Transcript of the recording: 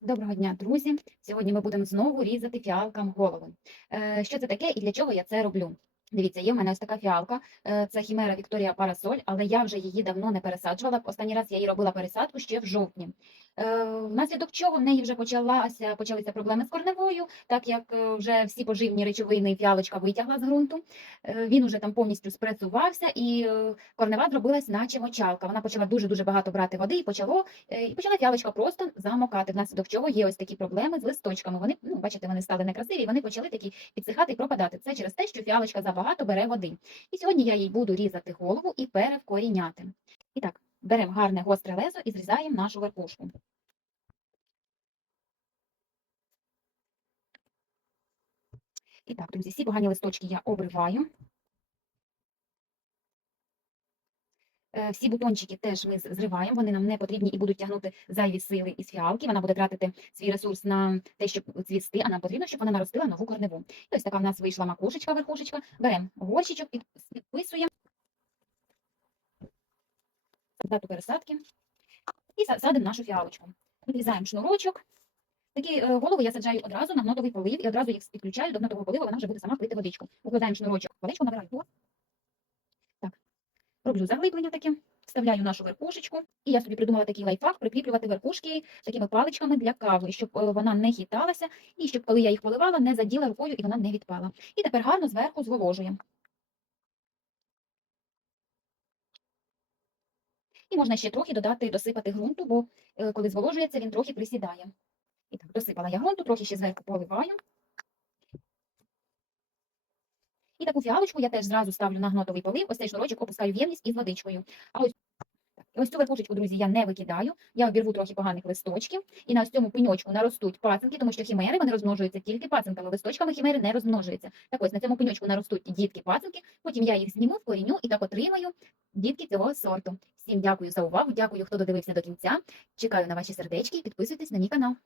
Доброго дня, друзі! Сьогодні ми будемо знову різати фіалкам голови. Е, Що це таке і для чого я це роблю? Дивіться, є в мене ось така фіалка, е, це хімера Вікторія Парасоль, але я вже її давно не пересаджувала. Останній раз я її робила пересадку ще в жовтні. Е, Внаслідок чого в неї вже почалася, почалися проблеми з корневою, так як е, вже всі поживні речовини фіалочка витягла з ґрунту. Е, Він уже там повністю спрацювався, і корнева зробилась, наче мочалка. Вона почала дуже-дуже багато брати води і почало І почала фіалочка просто замокати, внаслідок чого є ось такі проблеми з листочками. Вони, ну, бачите, вони стали некрасиві, вони почали такі підсихати і пропадати. Це через те, що фіалочка забагато бере води. І сьогодні я їй буду різати голову і перевкоріняти. І так, беремо гарне гостре лезо і зрізаємо нашу верхушку. І так, друзі, всі погані листочки я обриваю. Е, Всі бутончики теж ми зриваємо, вони нам не потрібні і будуть тягнути зайві сили із фіалки. Вона буде тратити свій ресурс на те, щоб цвісти, а нам потрібно, щоб вона наростила нову корневу. І ось така в нас вийшла макушечка, верхушечка. Беремо горщичок, під- підписуємо дату пересадки і садимо нашу фіалочку. Відрізаємо шнурочок. Такі е, голови я саджаю одразу на гнотовий полив і одразу їх підключаю до гнотового поливу, вона вже буде сама пити водичку. Укладаємо шнурочок, водичку набираю. Так, роблю заглиблення таке, вставляю нашу верхушечку. І я собі придумала такий лайфхак прикріплювати верхушки такими паличками для кави, щоб е, вона не хиталася, і щоб коли я їх поливала, не заділа рукою і вона не відпала. І тепер гарно зверху зволожуємо. І можна ще трохи додати, досипати ґрунту, бо е, коли зволожується, він трохи присідає. І так, досипала я ґрунту, трохи ще зверху поливаю. І таку фіалочку я теж зразу ставлю на гнотовий полив, ось цей шнурочок опускаю в ємність із водичкою. А ось, ось цю верхушечку, друзі, я не викидаю. Я обірву трохи поганих листочків, і на ось цьому пеньочку наростуть пацинки, тому що хімери вони розмножуються тільки пацинками, листочками хімери не розмножуються. Так ось на цьому пеньочку наростуть дітки пацинки, потім я їх зніму, вкоріню і так отримаю дітки цього сорту. Всім дякую за увагу, дякую, хто додивився до кінця. Чекаю на ваші сердечки і підписуйтесь на мій канал.